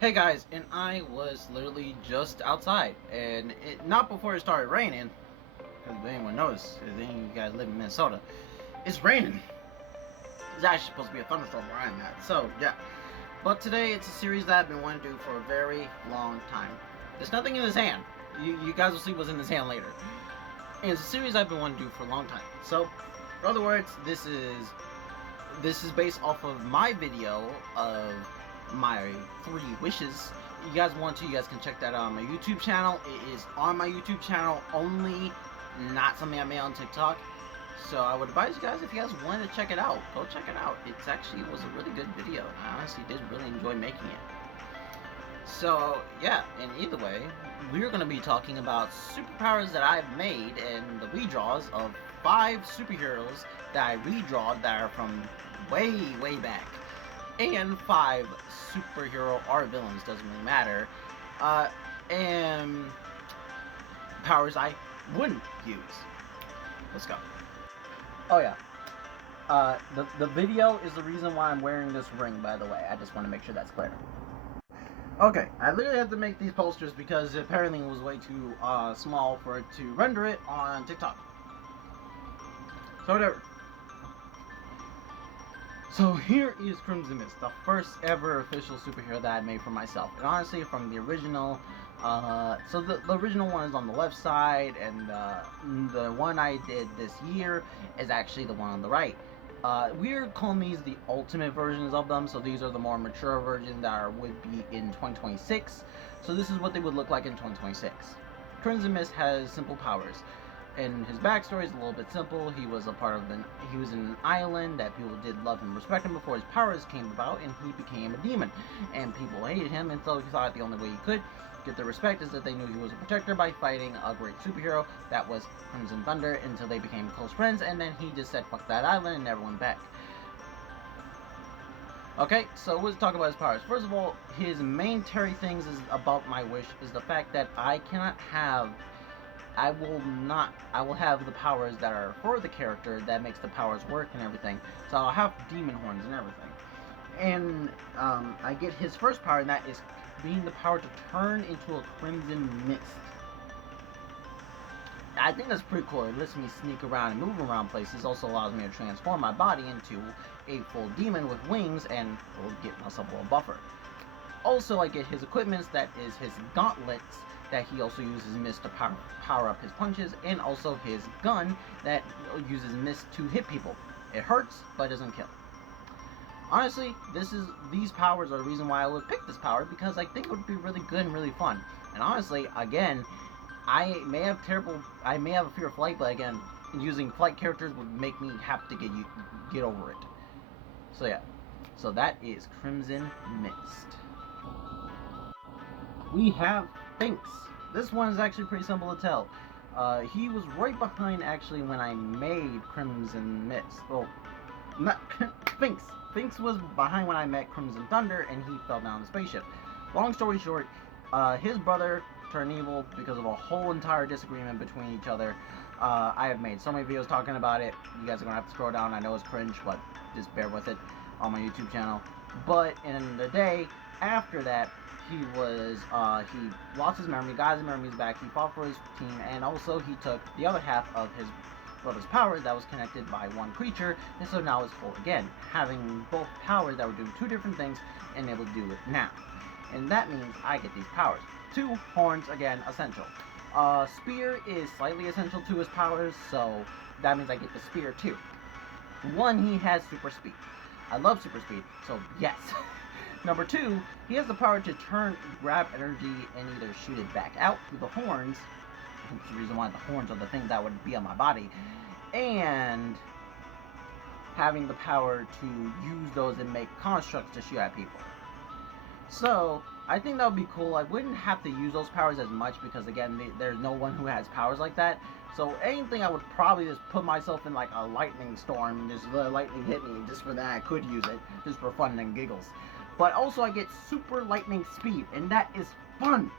Hey guys, and I was literally just outside, and not before it started raining, because if anyone knows, if any of you guys live in Minnesota, it's raining. It's actually supposed to be a thunderstorm where I'm at, so yeah. But today it's a series that I've been wanting to do for a very long time. There's nothing in his hand. You guys will see what's in his hand later. And it's a series I've been wanting to do for a long time. So, in other words, this is based off of my video of my 3 wishes. You guys want to, you guys can check that out on my YouTube channel. It is on my YouTube channel only, not something I made on TikTok. So I would advise you guys, if you guys wanted to check it out, go check it out. It actually was a really good video. I honestly did really enjoy making it. So yeah, and either way, we're going to be talking about superpowers that I've made and the redraws of 5 superheroes that I redrawed that are from way back, and 5 superhero or villains, doesn't really matter, and powers I wouldn't use. Let's go. Oh yeah. The video is the reason why I'm wearing this ring, by the way. I just want to make sure that's clear. Okay, I literally had to make these posters because apparently it was way too small for it to render it on TikTok. So whatever. So here is Crimson Mist, the first ever official superhero that I made for myself. And honestly, from the original, so the original one is on the left side, and the one I did this year is actually the one on the right. We're calling these the ultimate versions of them, so these are the more mature versions that would be in 2026. So this is what they would look like in 2026. Crimson Mist has simple powers, and his backstory is a little bit simple. He was in an island that people did love and respect him before his powers came about, and he became a demon, and people hated him, and so he thought the only way he could get their respect is that they knew he was a protector by fighting a great superhero that was Crimson Thunder, until they became close friends, and then he just said fuck that island and never went back. Okay, so let's talk about his powers. First of all, his main Terry things is about my wish is the fact that I will have the powers that are for the character that makes the powers work and everything. So I'll have demon horns and everything. And I get his first power, and that is being the power to turn into a crimson mist. I think that's pretty cool. It lets me sneak around and move around places. Also allows me to transform my body into a full demon with wings, and will get myself a little buffer. Also, I get his equipments, that is his gauntlets, that he also uses mist to power up his punches, and also his gun that uses mist to hit people. It hurts, but doesn't kill. Honestly, these powers are the reason why I would pick this power, because I think it would be really good and really fun. And honestly, again, I may have a fear of flight, but again, using flight characters would make me have to get over it. So yeah, so that is Crimson Mist. We have Sphinx. This one is actually pretty simple to tell. He was right behind actually when I made Crimson Mist. Well, not Sphinx. Sphinx was behind when I met Crimson Thunder, and he fell down the spaceship. Long story short, his brother turned evil because of a whole entire disagreement between each other. I have made so many videos talking about it. You guys are gonna have to scroll down. I know it's cringe, but just bear with it on my YouTube channel. But in the day after that, he lost his memory, got his memories back, he fought for his team, and also he took the other half of his brother's powers that was connected by one creature, and so now it's full again, having both powers that were doing 2 different things, and able to do it now. And that means I get these powers. 2 horns, again, essential. Spear is slightly essential to his powers, so that means I get the spear too. 1, he has super speed. I love super speed, so yes. Number 2, he has the power to grab energy and either shoot it back out through the horns. That's the reason why the horns are the thing that would be on my body. And having the power to use those and make constructs to shoot at people. So, I think that would be cool. I wouldn't have to use those powers as much because, again, there's no one who has powers like that. So, anything I would probably just put myself in like a lightning storm and just let lightning hit me. Just for that, I could use it. Just for fun and giggles. But also, I get super lightning speed, and that is fun.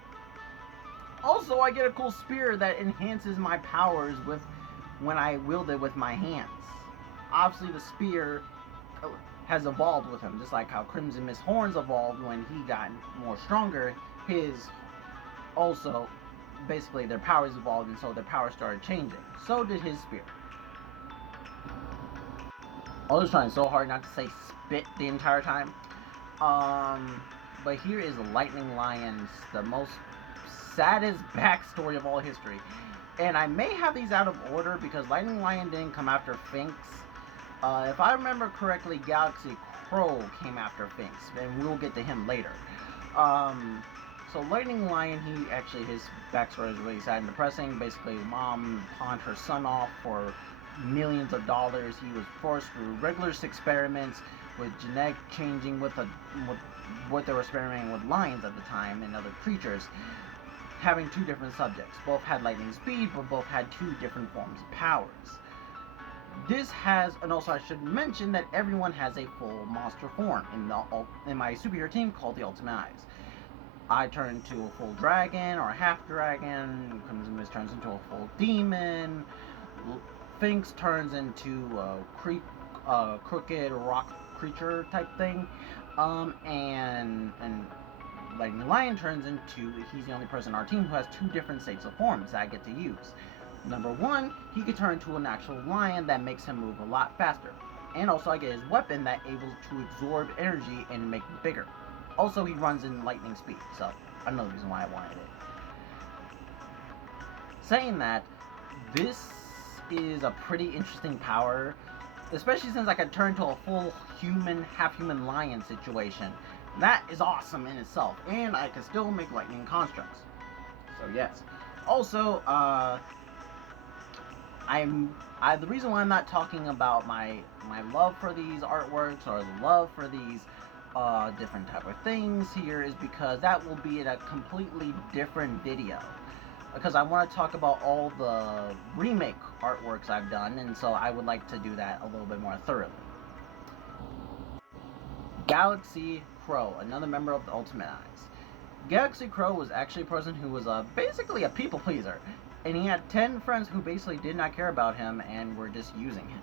Also, I get a cool spear that enhances my powers when I wield it with my hands. Obviously, the spear has evolved with him, just like how Crimson Mist horns evolved when he got more stronger. His also, basically, their powers evolved, and so their powers started changing. So did his spear. I was trying so hard not to say spit the entire time. But here is Lightning Lion's the most saddest backstory of all history. And I may have these out of order because Lightning Lion didn't come after Finks. If I remember correctly, Galaxy Crow came after Finks, and we'll get to him later. So Lightning Lion, his backstory is really sad and depressing. Basically, mom pawned her son off for millions of dollars. He was forced through rigorous experiments with genetic changing with what they were experimenting with lions at the time and other creatures, having two different subjects. Both had lightning speed, but both had two different forms of powers. And also I should mention that everyone has a full monster form in my superhero team called the Ultimate Eyes. I turn into a full dragon or a half dragon. Crimson Mist turns into a full demon. Finks turns into a crooked rock creature type thing. And Lightning Lion turns into, he's the only person in our team who has two different states of forms that I get to use. Number one, he can turn into an actual lion that makes him move a lot faster. And also I get his weapon that able to absorb energy and make it bigger. Also, he runs in lightning speed, so another reason why I wanted it. Saying that, this is a pretty interesting power, especially since I can turn to a full human, half-human lion situation. That is awesome in itself, and I can still make lightning constructs. So yes. Also, the reason why I'm not talking about my love for these artworks or the love for these different type of things here is because that will be in a completely different video. Because I want to talk about all the remake artworks I've done, and so I would like to do that a little bit more thoroughly. Galaxy Crow, another member of the Ultimate Eyes. Galaxy Crow was actually a person who was basically a people pleaser, and he had 10 friends who basically did not care about him and were just using him.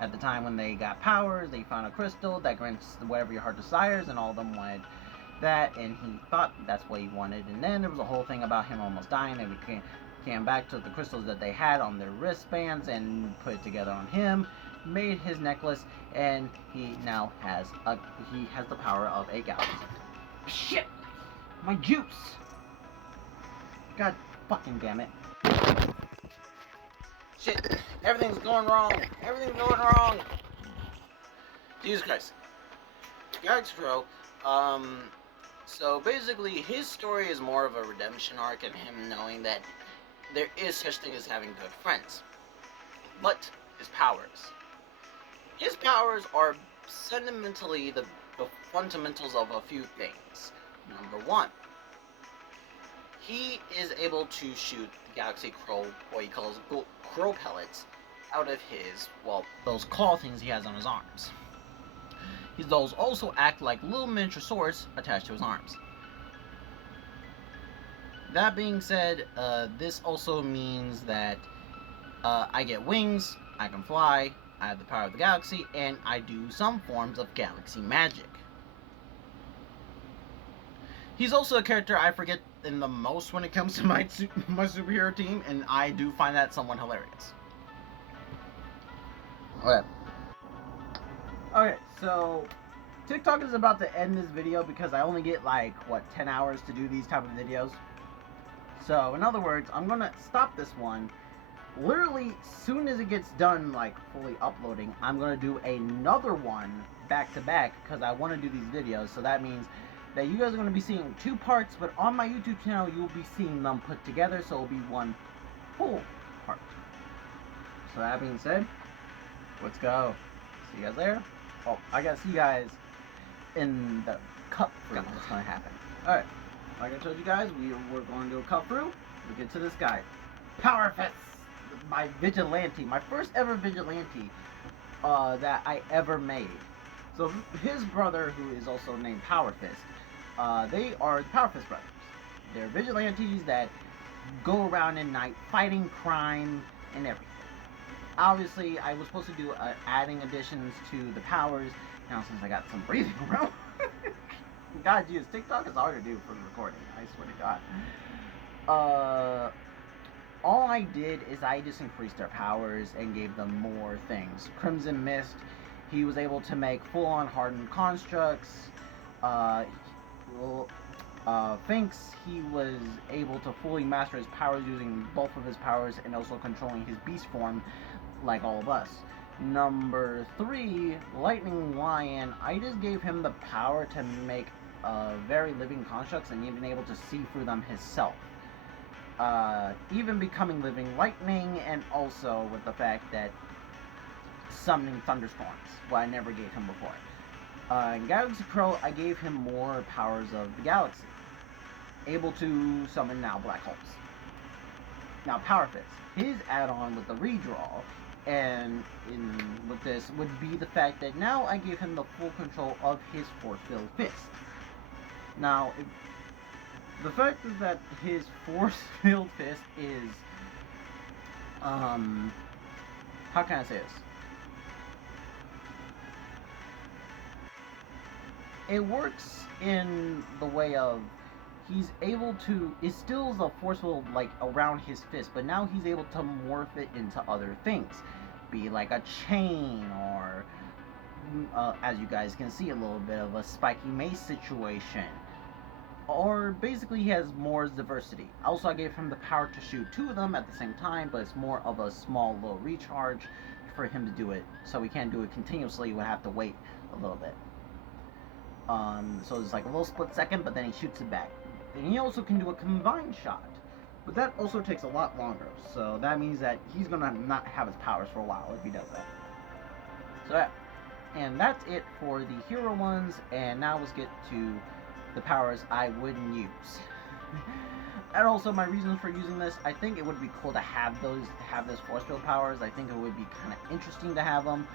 At the time when they got powers, they found a crystal that grants whatever your heart desires, and all of them wanted that, and he thought that's what he wanted. And then there was a whole thing about him almost dying. They came back to the crystals that they had on their wristbands and put it together on him, made his necklace, and he now has the power of a galaxy. Shit! My juice! God fucking damn it. Shit, everything's going wrong. Everything's going wrong. Jesus Christ. Galaxy Crow, so basically his story is more of a redemption arc and him knowing that there is such thing as having good friends. But his powers are fundamentally the fundamentals of a few things. Number one, he is able to shoot the Galaxy Crow, what he calls crow pellets, out of those claw things he has on his arms. Those also act like little miniature swords attached to his arms. That being said, this also means that I get wings, I can fly, I have the power of the galaxy, and I do some forms of galaxy magic. He's also a character I forget in the most when it comes to my superhero team, and I do find that somewhat hilarious. Okay, so TikTok is about to end this video because I only get 10 hours to do these type of videos. So in other words, I'm gonna stop this one. Literally, soon as it gets done, fully uploading, I'm gonna do another one back to back because I want to do these videos. So that means that you guys are going to be seeing 2 parts, but on my YouTube channel, you'll be seeing them put together, so it'll be one full part. So that being said, let's go. See you guys there. Oh, I gotta see you guys in the cut through. What's going to happen. Alright, like I told you guys, we're going to do a cut through. We get to this guy. Power Fist! My vigilante. My first ever vigilante that I ever made. So his brother, who is also named Power Fist, they are the Power Fist brothers. They're vigilantes that go around at night fighting crime and everything. Obviously, I was supposed to do adding additions to the powers, Now since I got some breathing room. God, geez, TikTok is hard to do for recording. I swear to God. All I did is I just increased their powers and gave them more things. Crimson Mist, he was able to make full-on hardened constructs. Finks, he was able to fully master his powers using both of his powers and also controlling his beast form, like all of us. Number 3, Lightning Lion, I just gave him the power to make very living constructs and even able to see through them himself. Even becoming living lightning, and also with the fact that summoning thunderstorms, what I never gave him before. Galaxy Crow, I gave him more powers of the galaxy, able to summon now black holes. Now Power Fist, his add-on with the redraw, and with this would be the fact that now I gave him the full control of his force-filled fist. Now, the fact is that his force-filled fist is, how can I say this? It works in the way of he's able to, it still is a forceful, like, around his fist, but now he's able to morph it into other things. Be like a chain, or, as you guys can see, a little bit of a spiky mace situation. Or basically he has more diversity. Also, I gave him the power to shoot 2 of them at the same time, but it's more of a small little recharge for him to do it. So he can't do it continuously, he would have to wait a little bit. So it's like a little split second, but then he shoots it back. And he also can do a combined shot, but that also takes a lot longer. So that means that he's gonna not have his powers for a while if he does that. So yeah, and that's it for the hero ones. And now let's get to the powers I wouldn't use. And also my reasons for using this, I think it would be cool to have this force field powers. I think it would be kind of interesting to have them.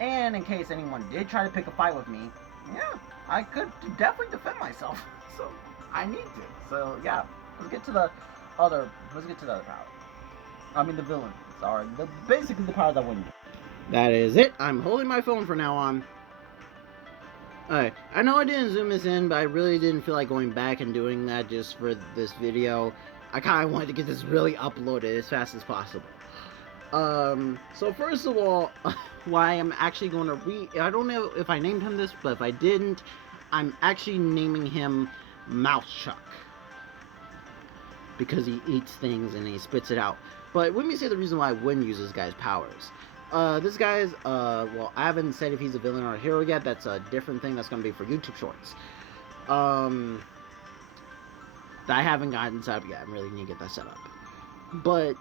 And in case anyone did try to pick a fight with me, yeah, I could definitely defend myself. So I need to. So yeah, let's get to the other power. I mean the villain. Sorry, basically the powers I wouldn't use. That is it. I'm holding my phone from now on. Alright, I know I didn't zoom this in, but I really didn't feel like going back and doing that just for this video. I kind of wanted to get this really uploaded as fast as possible. So first of all, why I'm actually going to I don't know if I named him this, but if I didn't, I'm actually naming him Mousechuck. Because he eats things and he spits it out. But let me say the reason why I wouldn't use this guy's powers. This guy's, well, I haven't said if he's a villain or a hero yet. That's a different thing that's going to be for YouTube Shorts. I haven't gotten set up yet. I really need to get that set up. But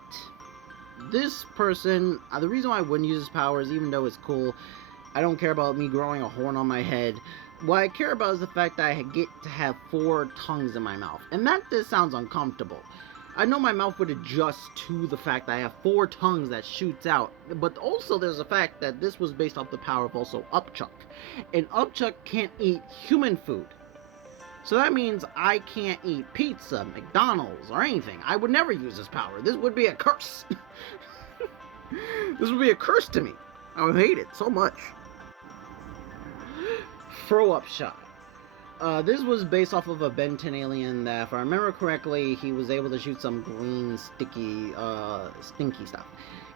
this person, the reason why I wouldn't use his powers, even though it's cool, I don't care about me growing a horn on my head. What I care about is the fact that I get to have 4 tongues in my mouth. And that just sounds uncomfortable. I know my mouth would adjust to the fact that I have 4 tongues that shoots out, but also there's the fact that this was based off the power of also Upchuck, and Upchuck can't eat human food. So that means I can't eat pizza, McDonald's, or anything. I would never use this power. This would be a curse. This would be a curse to me. I would hate it so much. Throw Up Shot. This was based off of a Ben 10 alien that, if I remember correctly, he was able to shoot some green, sticky, stinky stuff.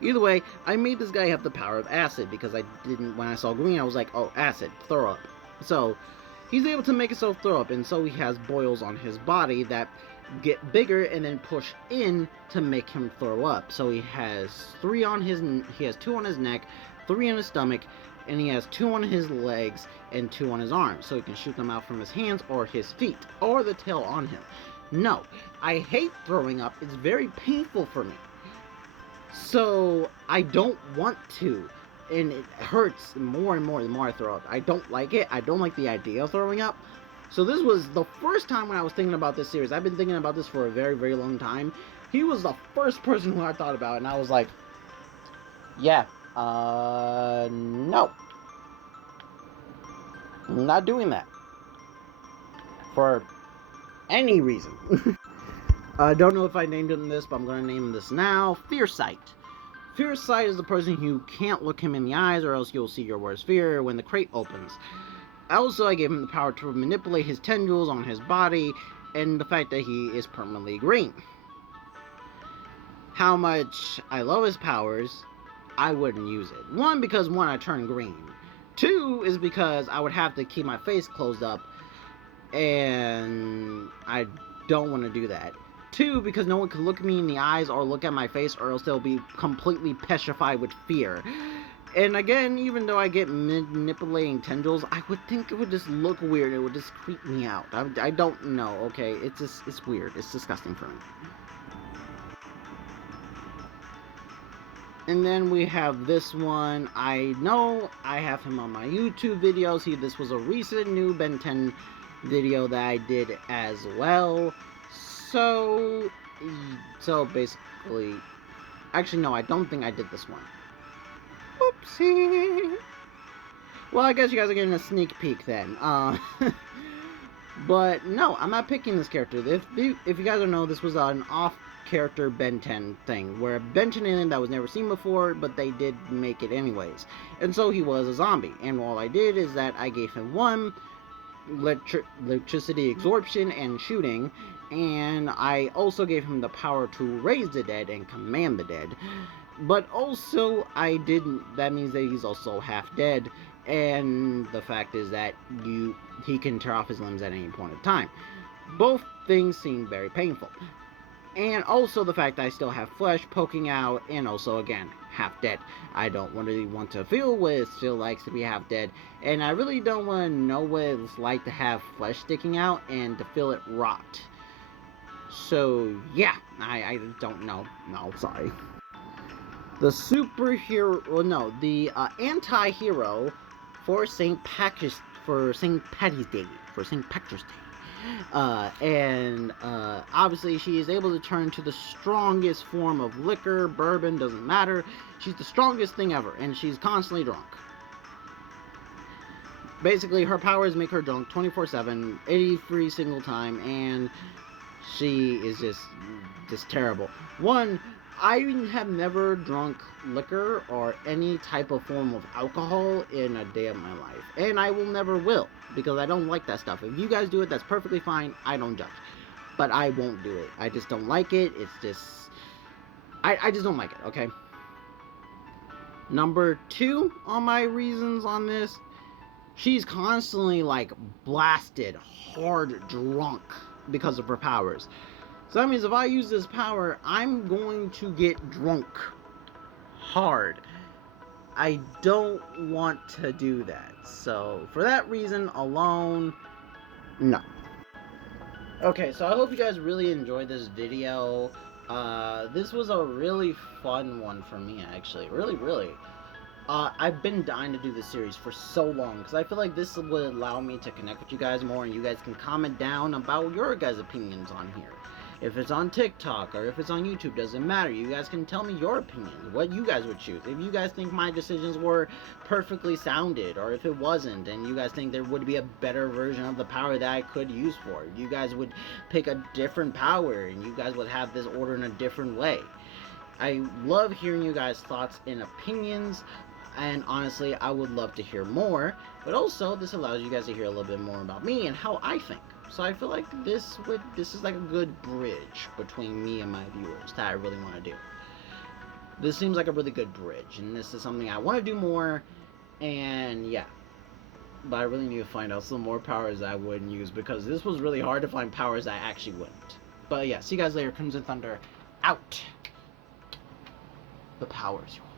Either way, I made this guy have the power of acid, because when I saw green, I was like, oh, acid, throw up. So, he's able to make himself throw up, and so he has boils on his body that get bigger and then push in to make him throw up. So he has 2 on his neck, 3 on his stomach, and he has 2 on his legs and 2 on his arms, so he can shoot them out from his hands or his feet, or the tail on him. No, I hate throwing up. It's very painful for me. So, I don't want to, and it hurts more and more the more I throw up. I don't like it. I don't like the idea of throwing up. So this was the first time when I was thinking about this series. I've been thinking about this for a very, very long time. He was the first person who I thought about, and I was like, yeah, no. I'm not doing that. For any reason. I don't know if I named him this, but I'm going to name him this now. Fearsight. Fear Sight is the person who can't look him in the eyes, or else you'll see your worst fear when the crate opens. Also, I gave him the power to manipulate his tendrils on his body, and the fact that he is permanently green. How much I love his powers, I wouldn't use it. One, because I turn green. Two, is because I would have to keep my face closed up, and I don't want to do that. Two, because no one can look me in the eyes or look at my face, or else they'll be completely petrified with fear. And again, even though I get manipulating tendrils, I would think it would just look weird. It would just creep me out. I don't know, okay? It's weird. It's disgusting for me. And then we have this one. I know I have him on my YouTube videos. This was a recent new Ben 10 video that I did as well. So basically, actually no, I don't think I did this one. Whoopsie. Well, I guess you guys are getting a sneak peek then. But no, I'm not picking this character. If you guys don't know, this was an off-character Ben 10 thing, where Ben 10 alien that was never seen before, but they did make it anyways. And so he was a zombie. And all I did is that I gave him one, electricity absorption and shooting, and I also gave him the power to raise the dead and command the dead. But also, that means that he's also half dead, and the fact is that he can tear off his limbs at any point in time. Both things seem very painful. And also the fact that I still have flesh poking out, and also, again, half dead. I don't really want to feel what it still likes to be half dead, and I really don't want to know what it's like to have flesh sticking out and to feel it rot. So, yeah, I don't know. No, sorry. The superhero, well, no, the anti-hero for St. Patrick's Day. And obviously she is able to turn to the strongest form of liquor, bourbon, doesn't matter. She's the strongest thing ever, and she's constantly drunk. Basically, her powers make her drunk 24/7, every single time, and she is just terrible. One, I have never drunk liquor or any type of form of alcohol in a day of my life. And I will never will, because I don't like that stuff. If you guys do it, that's perfectly fine. I don't judge. But I won't do it. I just don't like it. It's just... I just don't like it, okay? Number 2 on my reasons on this, she's constantly, like, blasted, hard drunk because of her powers. So that means if I use this power, I'm going to get drunk hard. I don't want to do that. So for that reason alone, no. Okay, so I hope you guys really enjoyed this video. This was a really fun one for me, actually. Really. I've been dying to do this series for so long, because I feel like this would allow me to connect with you guys more, and you guys can comment down about your guys' opinions on here. If it's on TikTok or if it's on YouTube, doesn't matter. You guys can tell me your opinions, what you guys would choose. If you guys think my decisions were perfectly sounded, or if it wasn't, and you guys think there would be a better version of the power that I could use for it. You guys would pick a different power, and you guys would have this order in a different way. I love hearing you guys' thoughts and opinions, and honestly, I would love to hear more. But also, this allows you guys to hear a little bit more about me and how I think. So I feel like this is like a good bridge between me and my viewers that I really want to do. This seems like a really good bridge, and this is something I want to do more, and yeah. But I really need to find out some more powers that I wouldn't use, because this was really hard to find powers that I actually wouldn't. But yeah, see you guys later. Crimson Thunder, out. The power's yours.